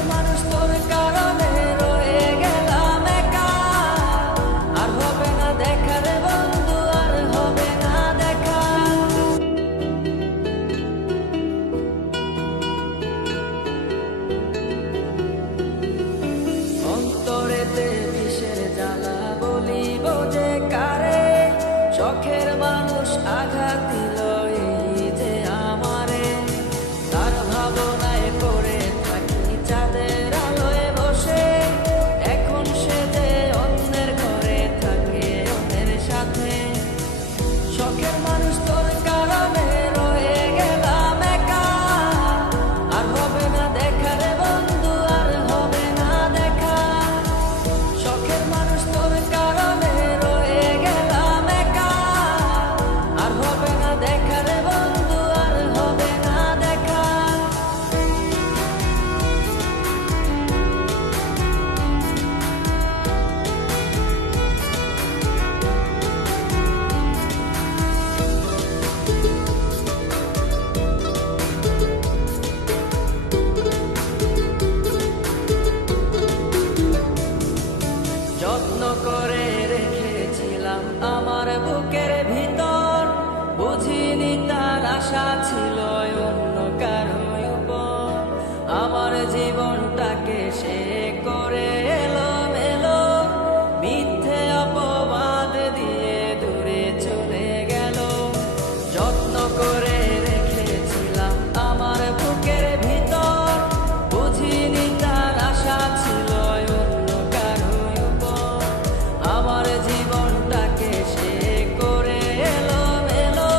শখের মানুষ তোর কারণে রয়ে গেলাম একা, আর হবে না দেখা রে বন্ধু, আর হবে না দেখা। অন্তরেতে বিষের জ্বালা বলিব যে কারে, শখের মানুষ আঘাত দিল এই যে আমারে। তার ভাবনায় পড়ে থাকি চাঁদের আলোয় বসে, এখন সে যে অন্যের ঘরে থাকে অন্যের সাথে। শখের মানুষ তোর কারণে রয়ে গেলাম একা, আর হবে না দেখা রে বন্ধু, আর হবে না দেখা। শখের মানুষ তোর কারণে রয়ে গেলাম একা, আর হবে না দেখা রে বন্ধু, আর হবে না দেখা। যত্ন করে রেখেছিলাম আমার বুকের ভিতর, বুঝিনি তার আশা ছিল অন্য কারো উপর। আমার জীবনটাকে সে করে এলোমেলো, মিথ্যে অপবাদ দিয়ে দূরে চলে গেল। যত্ন করে রেখেছিলাম আমার বুকের ভিতর, বুঝিনি তার আশা ছিল অন্য কারো উপর। আমার জীবনটাকে সে করে এলোমেলো,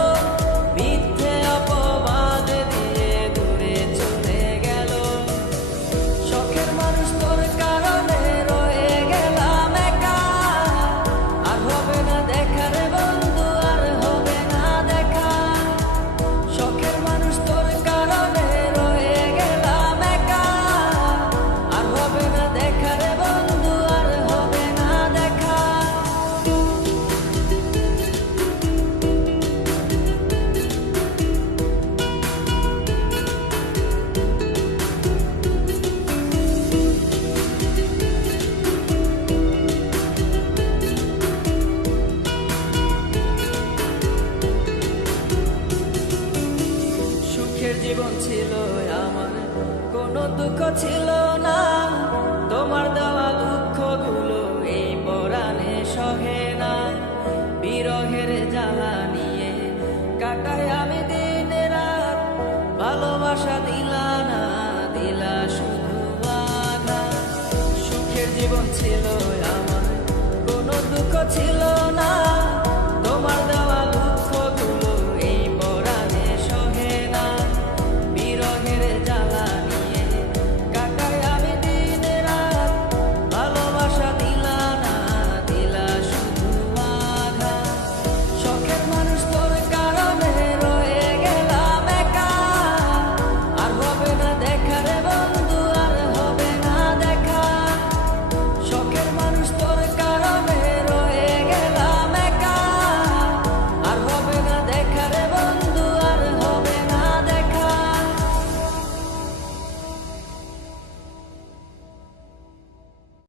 মিথ্যে অপবাদ দিয়ে দূরে চলে গেল। শখের মানুষ তোর কারণে রয়ে গেলাম একা, আর হবে না দেখা রে বন্ধু, আর হবে না দেখা। শখের মানুষ তোর কারণে রয়ে গেলাম একা, আর হবে না দেখা রে বন্ধু, আর হবে না দেখা। সুখের জীবন ছিল আমার, কোনো দুঃখ ছিল না।